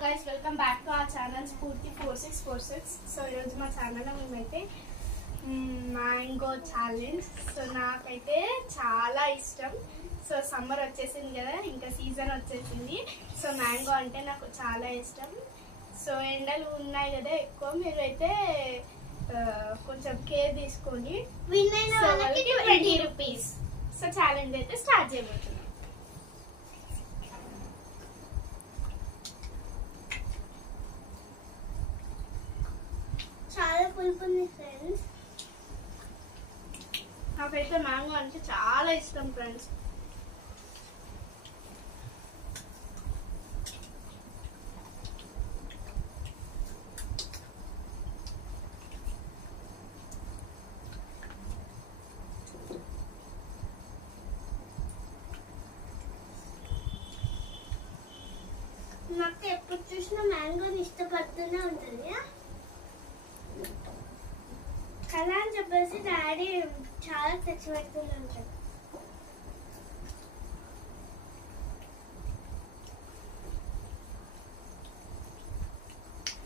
guys, welcome back to our channel Spurti 4646. So ఈరోజు మా ఛానల్లో మేమైతే మ్యాంగో ఛాలెంజ్. సో నాకైతే చాలా ఇష్టం. సో సమ్మర్ వచ్చేసింది కదా, ఇంకా సీజన్ వచ్చేసింది. సో మ్యాంగో అంటే నాకు చాలా ఇష్టం. సో ఎండలు ఉన్నాయి కదా ఎక్కువ, మీరు అయితే కొంచెం కేర్ తీసుకోండి. 20 రూపీస్. సో ఛాలెంజ్ అయితే స్టార్ట్ చేయబోతున్నాం. చాలా పులుపు ఉంది ఫ్రెండ్స్. నాకైతే మ్యాంగో అంటే చాలా ఇష్టం ఫ్రెండ్స్. నాకు ఎప్పుడు చూసినా మ్యాంగోని ఇష్టపడుతూనే ఉంటుంది కదా అని చెప్పేసి డాడీ చాలా తెచ్చి పెడుతూనే ఉంటాడు.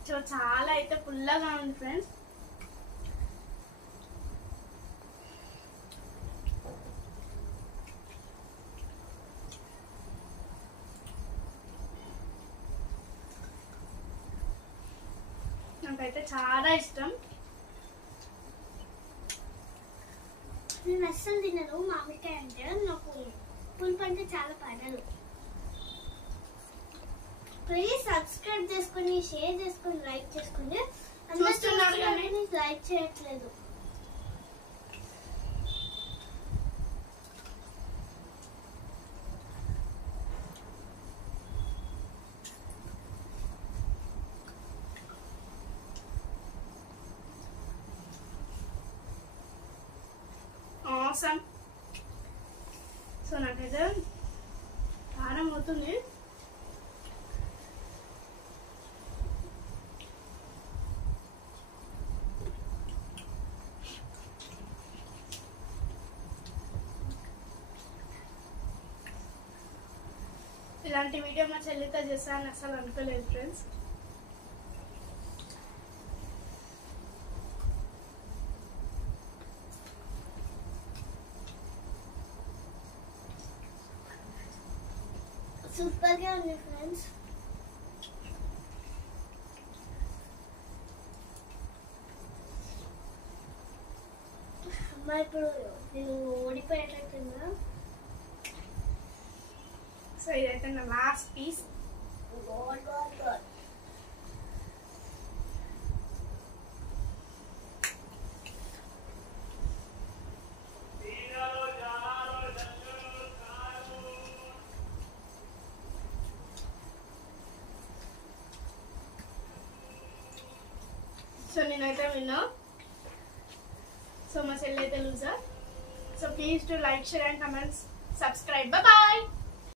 సో చాలా అయితే పుల్లగా ఉంది ఫ్రెండ్స్. నాకైతే చాలా ఇష్టం. నేను అస్సలు తినను మామిడికాయ అంటే, నాకు పులుపు అంటే చాలా పడదు. ప్లీజ్ సబ్స్క్రైబ్ చేసుకొని, షేర్ చేసుకొని, లైక్ చేసుకోండి. చూస్తున్నారు కానీ లైక్ చేయట్లేదు. ఆసమ్. సో నాకైతే కారం అవుతుంది. ఇలాంటి వీడియో మా చెల్లితో చేస్తాను అసలు అనుకోలేదు ఫ్రెండ్స్. సూపర్ గా ఉంది ఫ్రెండ్స్. అమ్మా ఇప్పుడు నేను ఓడిపోయేటట్టుందా? సో ఇదైతే నా లాస్ట్ పీస్. సో నేనైతే విన్నా. సో మా చెల్లి అయితే loser. So please to like, share and comments, subscribe. Bye.